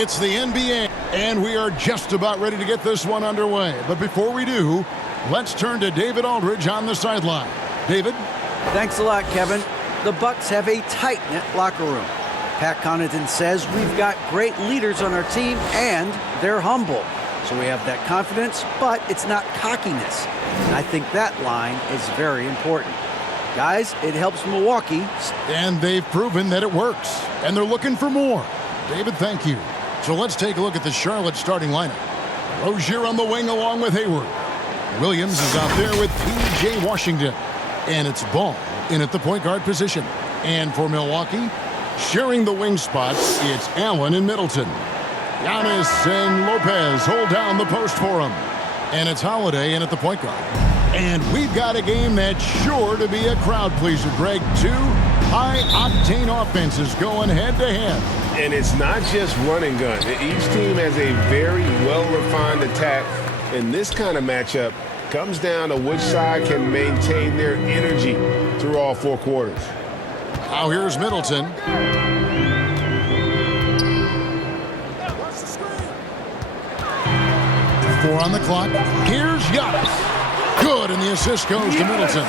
It's the NBA, and we are just about ready to get this one underway. But before we do, let's turn to David Aldridge on the sideline. David? Thanks a lot, Kevin. The Bucks have a tight-knit locker room. Pat Connaughton says we've got great leaders on our team, and they're humble. So we have that confidence, but it's not cockiness. And I think that line is very important. Guys, it helps Milwaukee. And they've proven that it works. And they're looking for more. David, thank you. So let's take a look at the Charlotte starting lineup. Rozier on the wing along with Hayward. Williams is out there with P.J. Washington. And it's Ball in at the point guard position. And for Milwaukee, sharing the wing spots, it's Allen and Middleton. Giannis and Lopez hold down the post for him. And it's Holiday in at the point guard. And we've got a game that's sure to be a crowd pleaser, Greg. Two high-octane offenses going head-to-head. And it's not just run and gun. Each team has a very well-refined attack. And this kind of matchup comes down to which side can maintain their energy through all four quarters. Now here's Middleton. Four on the clock. Here's Giannis. Good, and the assist goes to Middleton.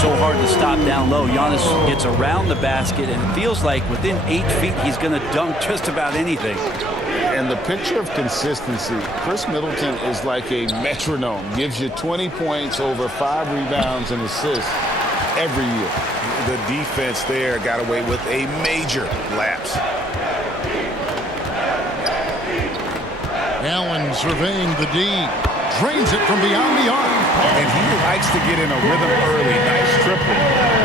So hard to stop down low. Giannis gets around the basket, and it feels like within 8 feet he's going to dunk just about anything. And the picture of consistency, Chris Middleton is like a metronome. Gives you 20 points, over 5 rebounds and assists every year. The defense there got away with a major lapse. Allen surveying the D. Drains it from beyond the arc. And he likes to get in a rhythm early. Nice triple.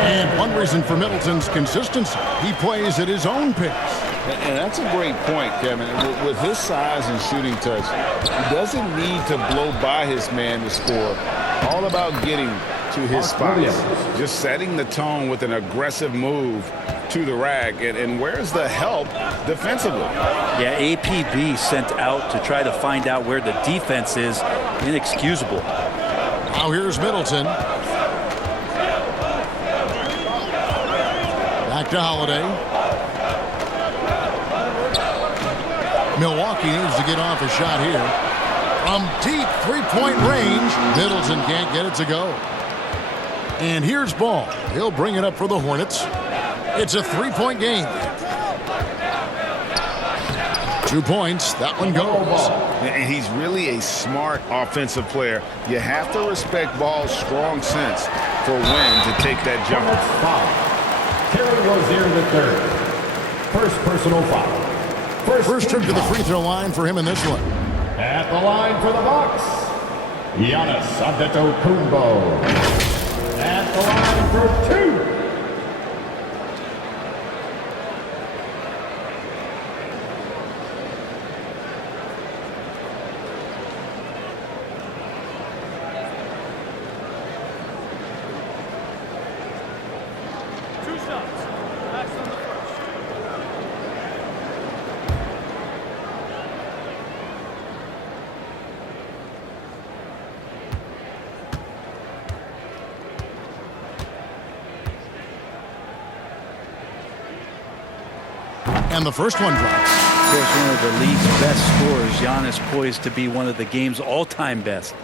And one reason for Middleton's consistency, he plays at his own pace. And that's a great point, Kevin. With his size and shooting touch, he doesn't need to blow by his man to score. All about getting to his spots. Just setting the tone with an aggressive move to the rack. And where's the help defensively? Yeah, APB sent out to try to find out where the defense is. Inexcusable. Now here's Middleton. Back to Holiday. Milwaukee needs to get off a shot here. From deep three-point range, Middleton can't get it to go. And here's Ball. He'll bring it up for the Hornets. It's a three-point game. 2 points. That one goes. And he's really a smart offensive player. You have to respect Ball's strong sense for when to take that jumper. Terry Rozier the third. First personal foul. First trip to the free throw line for him in this one. At the line for the Bucks, Giannis Antetokounmpo. At the line for two. And the first one drops. Of course, one of the league's best scorers. Giannis poised to be one of the game's all-time best.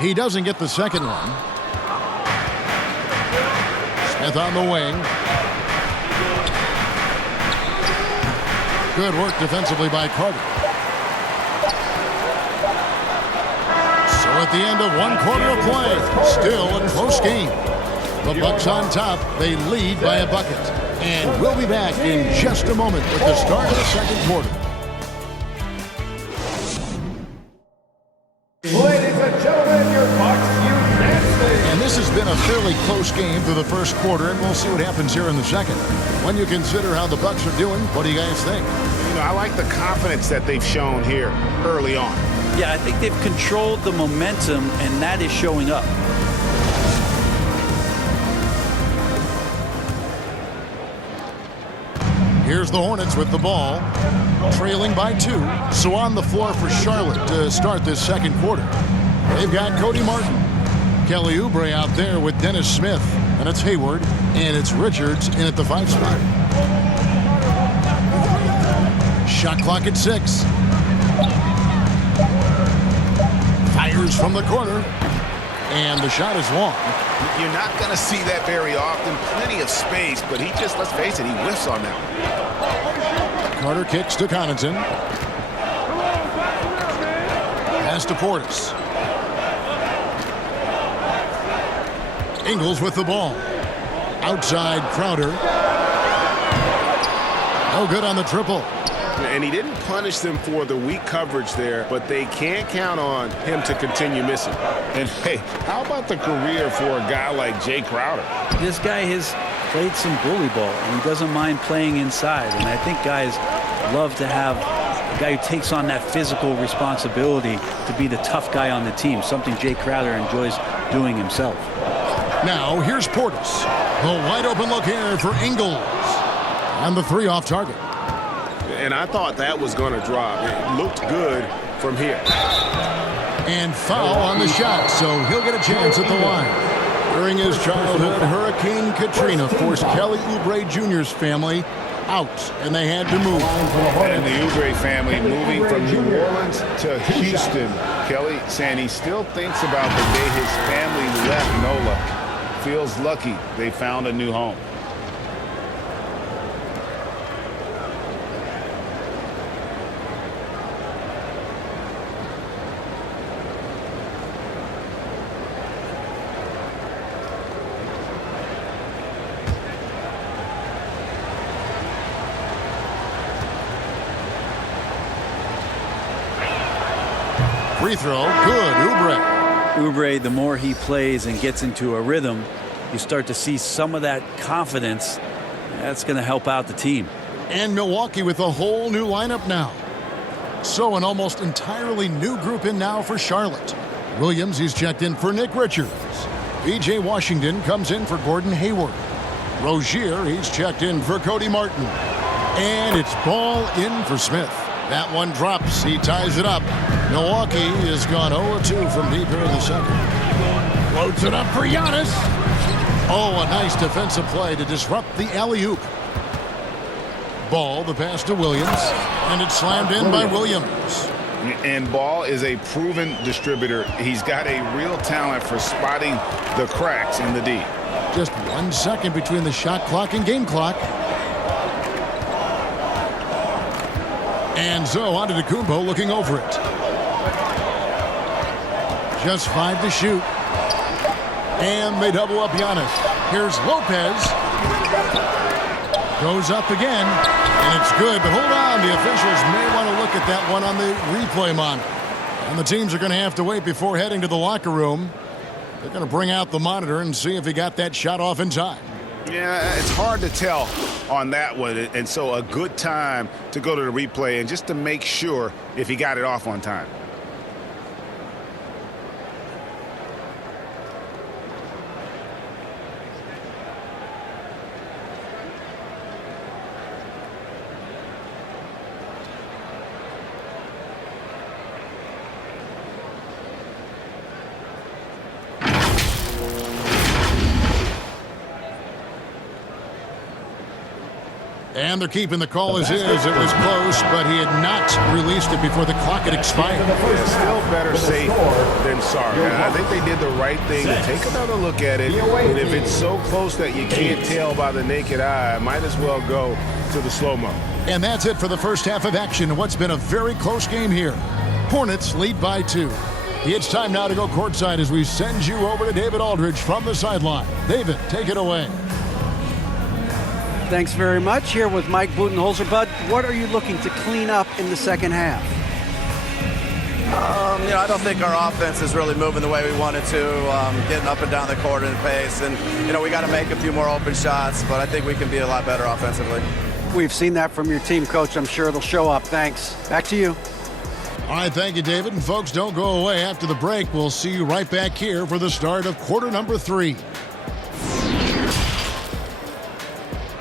He doesn't get the second one. Smith on the wing. Good work defensively by Carter. So at the end of 1 quarter of play, still a close game. The Bucks on top. They lead by a bucket. And we'll be back in just a moment with the start of the second quarter. This has been a fairly close game through the first quarter, and we'll see what happens here in the second. When you consider how the Bucks are doing, what do you guys think? You know, I like the confidence that they've shown here early on. Yeah, I think they've controlled the momentum, and that is showing up. Here's the Hornets with the ball, trailing by 2. So on the floor for Charlotte to start this second quarter. They've got Cody Martin, Kelly Oubre out there with Dennis Smith, and it's Hayward, and it's Richards in at the 5 spot. Shot clock at 6. Fires from the corner, and the shot is long. You're not going to see that very often. Plenty of space, but he just, let's face it, he whiffs on that one. Carter kicks to Connaughton. Pass to Portis. Ingles with the ball. Outside Crowder. No good on the triple. And he didn't punish them for the weak coverage there, but they can't count on him to continue missing. And hey, how about the career for a guy like Jay Crowder? This guy has played some bully ball, and he doesn't mind playing inside. And I think guys love to have a guy who takes on that physical responsibility to be the tough guy on the team, something Jay Crowder enjoys doing himself. Now here's Portis. The wide open look here for Ingles. And the 3 off target. And I thought that was going to drop. It looked good from here. And foul on the shot, so he'll get a chance at the line. During his childhood, Hurricane Katrina forced Kelly Oubre Jr.'s family out, and they had to move. And the Oubre family moving from New Orleans to Houston. Kelly saying he still thinks about the day his family left NOLA. Feels lucky they found a new home. Free throw, good, Oubre. Oubre, the more he plays and gets into a rhythm, you start to see some of that confidence. That's going to help out the team. And Milwaukee with a whole new lineup now. So an almost entirely new group in now for Charlotte. Williams, he's checked in for Nick Richards. P.J. Washington comes in for Gordon Hayward. Rozier, he's checked in for Cody Martin. And it's ball in for Smith. That one drops. He ties it up. Milwaukee has gone 0-2 from deep here in the second. Floats it up for Giannis. Oh, a nice defensive play to disrupt the alley-oop. Ball, the pass to Williams, and it's slammed in by Williams. And Ball is a proven distributor. He's got a real talent for spotting the cracks in the D. Just 1 second between the shot clock and game clock. And so on to Antetokounmpo looking over it. Just 5 to shoot. And they double up Giannis. Here's Lopez. Goes up again. And it's good, but hold on. The officials may want to look at that one on the replay monitor. And the teams are going to have to wait before heading to the locker room. They're going to bring out the monitor and see if he got that shot off in time. Yeah, it's hard to tell on that one. And so a good time to go to the replay and just to make sure if he got it off on time. And they're keeping the call as is. It was close, but he had not released it before the clock had expired. It's still better safe than sorry. I think they did the right thing to take another look at it. And if it's so close that you can't tell by the naked eye, might as well go to the slow-mo. And that's it for the first half of action in what's been a very close game here. Hornets lead by 2. It's time now to go courtside as we send you over to David Aldridge from the sideline. David, take it away. Thanks very much. Here with Mike Budenholzer. Bud, what are you looking to clean up in the second half? I don't think our offense is really moving the way we wanted to, getting up and down the court in pace. And, we got to make a few more open shots, but I think we can be a lot better offensively. We've seen that from your team, Coach. I'm sure it'll show up. Thanks. Back to you. All right, thank you, David. And folks, don't go away. After the break, we'll see you right back here for the start of quarter number 3.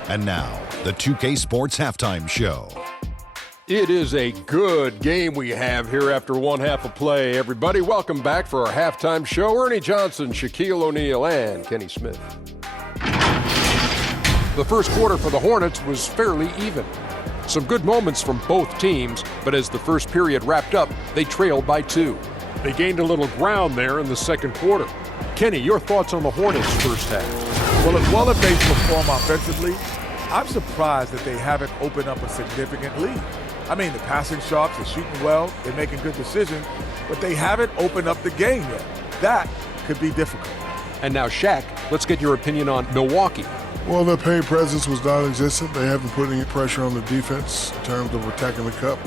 And now, the 2K Sports Halftime Show. It is a good game we have here after one half of play. Everybody, welcome back for our halftime show. Ernie Johnson, Shaquille O'Neal, and Kenny Smith. The first quarter for the Hornets was fairly even. Some good moments from both teams, but as the first period wrapped up, they trailed by 2. They gained a little ground there in the second quarter. Kenny, your thoughts on the Hornets' first half? Well, as well as they perform offensively, I'm surprised that they haven't opened up a significant lead. I mean, the passing sharps are shooting well, they're making good decisions, but they haven't opened up the game yet. That could be difficult. And now, Shaq, let's get your opinion on Milwaukee. Well, their paint presence was non-existent. They haven't put any pressure on the defense in terms of attacking the cup.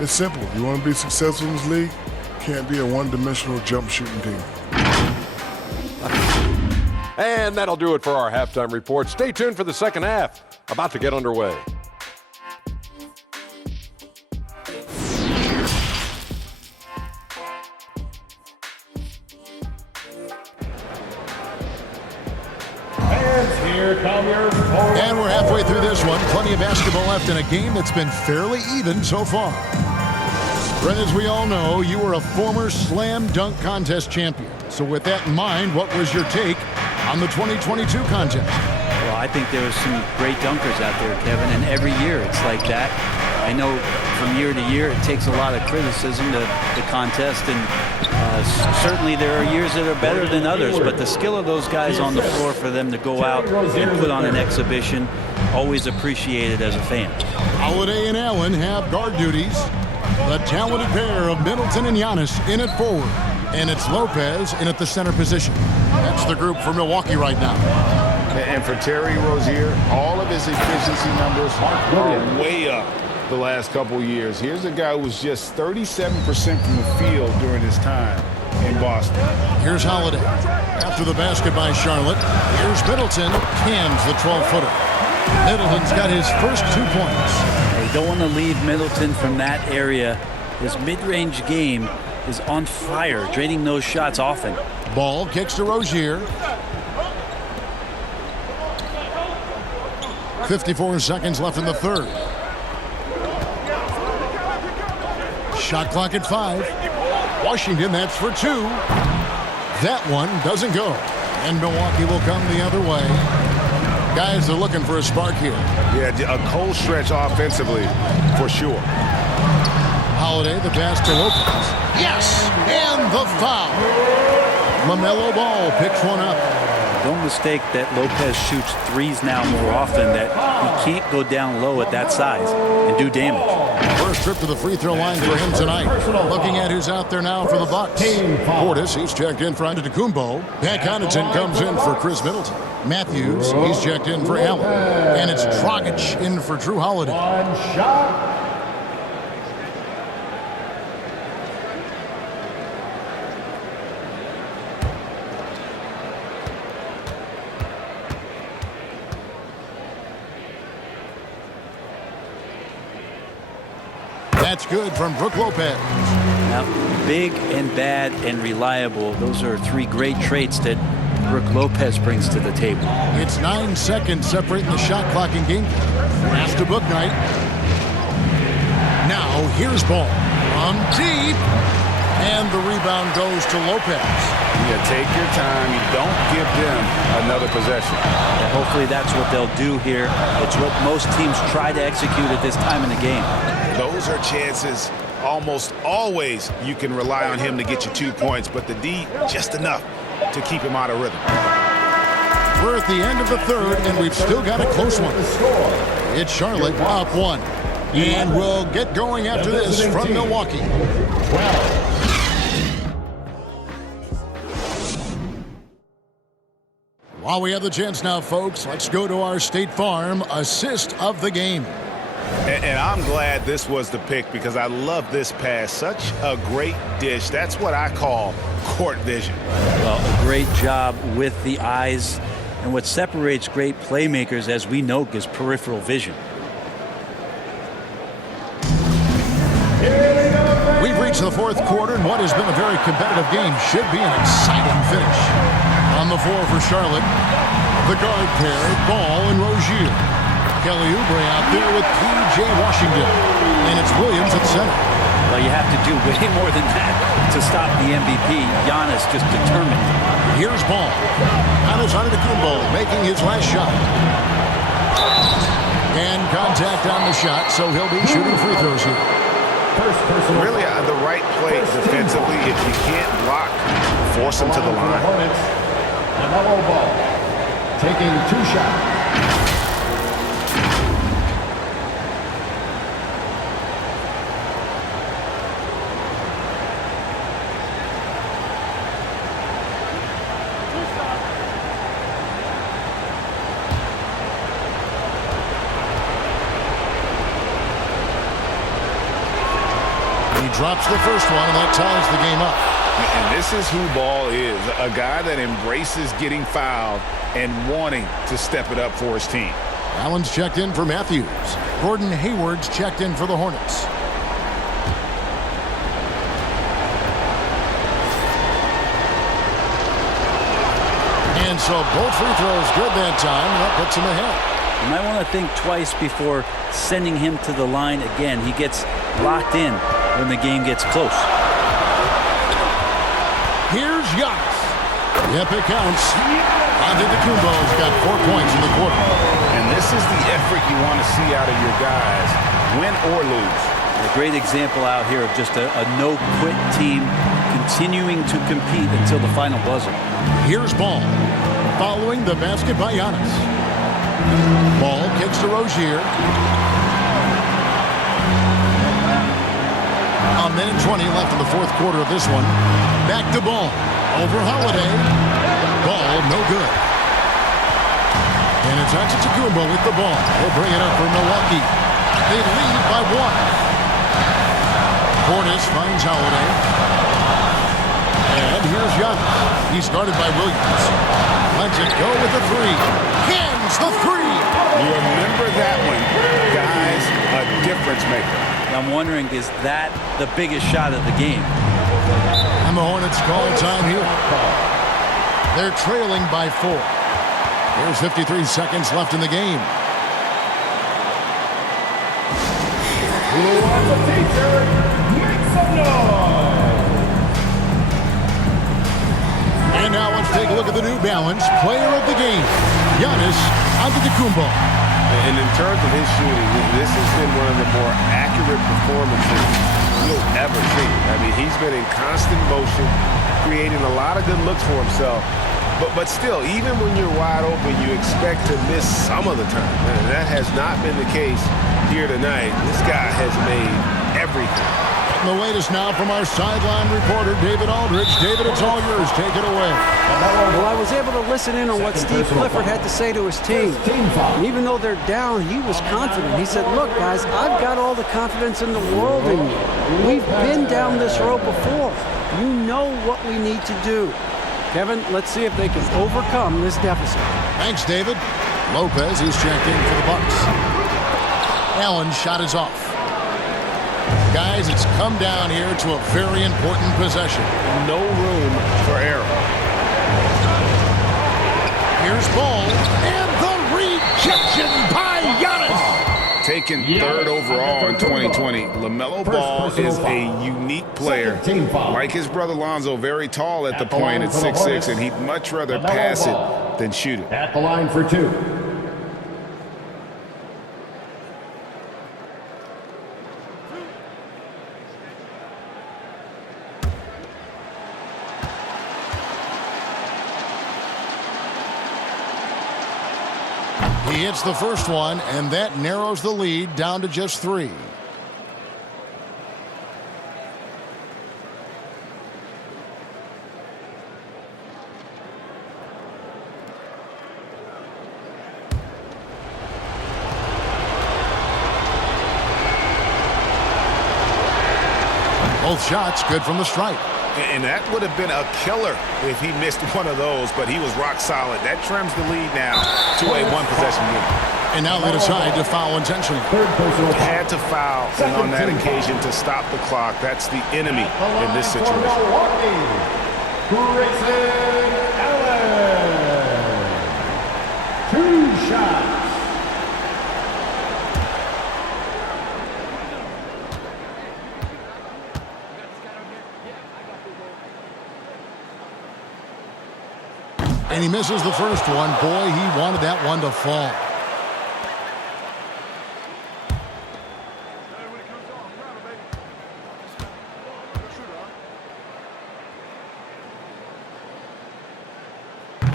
It's simple. If you want to be successful in this league, you can't be a one-dimensional jump shooting team. And that'll do it for our halftime report. Stay tuned for the second half. About to get underway. And we're halfway through this one. Plenty of basketball left in a game that's been fairly even so far. Brent, as we all know, you were a former slam dunk contest champion. So with that in mind, what was your take on the 2022 contest? Well, I think there were some great dunkers out there, Kevin, and every year it's like that. I know from year to year it takes a lot of criticism to the contest, and certainly there are years that are better than others, but the skill of those guys on the floor for them to go out and put on an exhibition, always appreciated as a fan. Holiday and Allen have guard duties. The talented pair of Middleton and Giannis in at forward, and it's Lopez in at the center position. That's the group for Milwaukee right now. And for Terry Rozier, all of his efficiency numbers are way up the last couple years. Here's a guy who was just 37% from the field during his time in Boston. Here's Holiday. After the basket by Charlotte, here's Middleton, cans the 12-footer. Middleton's got his first 2 points. You don't want to leave Middleton from that area. His mid-range game is on fire, draining those shots often. Ball kicks to Rozier. 54 seconds left in the third. Shot clock at 5. Washington, that's for 2. That one doesn't go. And Milwaukee will come the other way. Guys, they're looking for a spark here. Yeah, a cold stretch offensively, for sure. Holiday, the pass to Lopez. Yes! And the foul. LaMelo Ball picks one up. Don't mistake that Lopez shoots threes now more often, that he can't go down low at that size and do damage. First trip to the free throw line for him tonight. Looking at who's out there now for the Bucks. Portis, he's checked in for Antetokounmpo. Pat Connaughton comes in for Chris Middleton. Matthews, he's checked in for Allen. And it's Dragic in for Drew Holiday. One shot. That's good from Brook Lopez. Now, big and bad and reliable, those are 3 great traits that Brook Lopez brings to the table. It's 9 seconds separating the shot clock and game. Last to Book night. Now here's Ball from deep. And the rebound goes to Lopez. Yeah, take your time. You don't give them another possession. And hopefully that's what they'll do here. It's what most teams try to execute at this time in the game. Those are chances almost always you can rely on him to get you 2 points, but the D, just enough to keep him out of rhythm. We're at the end of the third, and we've still got a close one. It's Charlotte up 1. And we'll get going after this from Milwaukee. 12. While we have the chance now, folks, let's go to our State Farm assist of the game. And I'm glad this was the pick because I love this pass. Such a great dish. That's what I call court vision. Well, a great job with the eyes. And what separates great playmakers, as we know, is peripheral vision. We've reached It's the fourth quarter, and what has been a very competitive game should be an exciting finish. On the floor for Charlotte, the guard pair, Ball and Rozier. Kelly Oubre out there with P.J. Washington. And it's Williams at center. Well, you have to do way more than that to stop the MVP. Giannis just determined. Here's Ball. Giannis Antetokounmpo making his last shot. And contact on the shot, so he'll be shooting free throws here. Really the right play defensively. If you can't block, force him to the line. LaMelo Ball taking 2 shots. Drops the first one, and that ties the game up. And this is who Ball is, a guy that embraces getting fouled and wanting to step it up for his team. Allen's checked in for Matthews. Gordon Hayward's checked in for the Hornets. And so both free throws good that time, and that puts him ahead. You might want to think twice before sending him to the line again. He gets locked in when the game gets close. Here's Giannis. Yep, it counts. Antetokounmpo's got 4 points in the quarter. And this is the effort you want to see out of your guys, win or lose. A great example out here of just a no-quit team continuing to compete until the final buzzer. Here's Ball. Following the basket by Giannis. Ball kicks to Rozier. A minute 20 left in the fourth quarter of this one. Back to Ball. Over Holiday. Ball no good. And it's Antetokounmpo with the ball. He'll bring it up for Milwaukee. They lead by 1. Portis finds Holiday. And here's Giannis. He's guarded by Williams. Lets it go with the 3. Hands the 3. You remember that one, guys, a difference maker. I'm wondering, is that the biggest shot of the game? And the Hornets call time here. They're trailing by 4. There's 53 seconds left in the game. Who wants a teacher? Make some noise! And now let's take a look at the New Balance player of the game, Giannis Antetokounmpo. And in terms of his shooting, this has been one of the more accurate performances you'll ever see. I mean, he's been in constant motion, creating a lot of good looks for himself. But still, even when you're wide open, you expect to miss some of the time. And that has not been the case here tonight. This guy has made everything. And the latest now from our sideline reporter, David Aldridge. David, it's all yours. Take it away. Well, I was able to listen in on what Steve Clifford had to say to his team. And even though they're down, he was confident. He said, look, guys, I've got all the confidence in the world in you. We've been down this road before. You know what we need to do. Kevin, let's see if they can overcome this deficit. Thanks, David. Lopez is checked in for the Bucks. Allen's shot is off. Guys, it's come down here to a very important possession. No room for error. Here's Ball, and the rejection by Giannis. Taken third overall in 2020, LaMelo Ball is a unique player. Like his brother Lonzo, very tall at the point at 6'6", and he'd much rather pass it than shoot it. At the line for 2. He hits the first one, and that narrows the lead down to just 3. Both shots good from the stripe. And that would have been a killer if he missed one of those, but he was rock solid. That trims the lead now to a one-possession game. And now they decide to foul intentionally. Had to foul, and on that occasion to stop the clock. That's the enemy in this situation. Grayson Allen. 2 shots. And he misses the first one. Boy, he wanted that one to fall.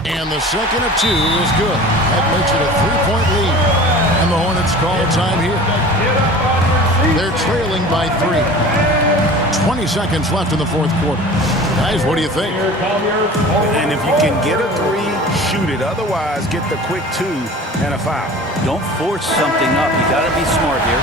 And the second of 2 is good. That makes it a 3-point lead. And the Hornets call time here. They're trailing by 3. 20 seconds left in the fourth quarter. Guys, what do you think? And if you can get a 3, shoot it. Otherwise, get the quick 2 and a foul. Don't force something up. You got to be smart here.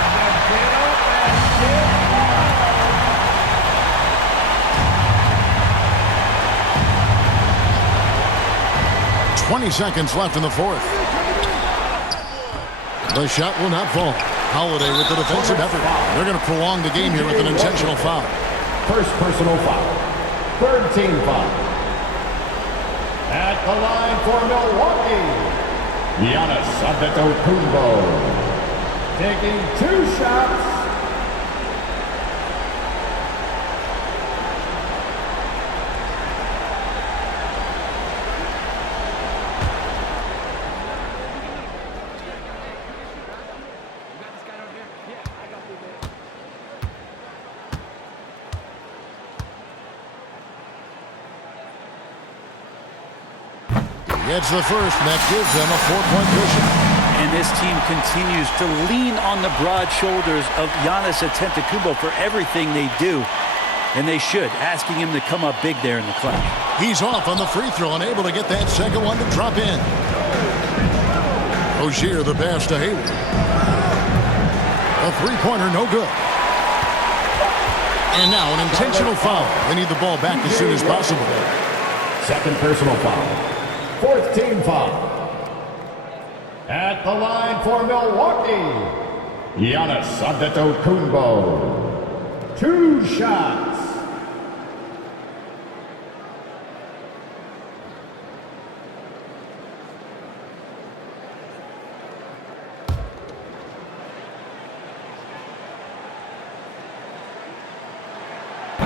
20 seconds left in the fourth. The shot will not fall. Holiday with the defensive effort. They're going to prolong the game here with an intentional foul. First personal foul. Third team foul. At the line for Milwaukee, Giannis Antetokounmpo. Taking 2 shots. Gets the first, and that gives them a 4-point cushion. And this team continues to lean on the broad shoulders of Giannis Antetokounmpo for everything they do. And they should, asking him to come up big there in the clutch. He's off on the free throw and able to get that second one to drop in. Rozier the pass to Hayward. A three-pointer, no good. And now an intentional foul. They need the ball back as soon as possible. Second personal foul. Fourth team foul. At the line for Milwaukee, Giannis Antetokounmpo. 2 shots.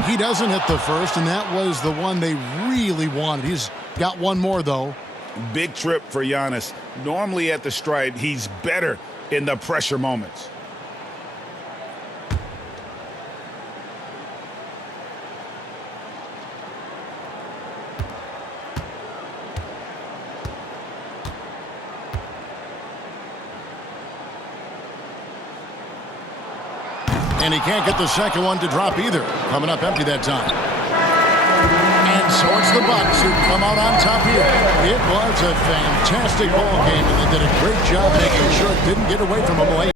He doesn't hit the first, and that was the one they really wanted. He's got one more, though. Big trip for Giannis. Normally at the stripe, he's better in the pressure moments. And he can't get the second one to drop either. Coming up empty that time. And so it's the Bucks who come out on top here. It was a fantastic ball game, and they did a great job making sure it didn't get away from them late.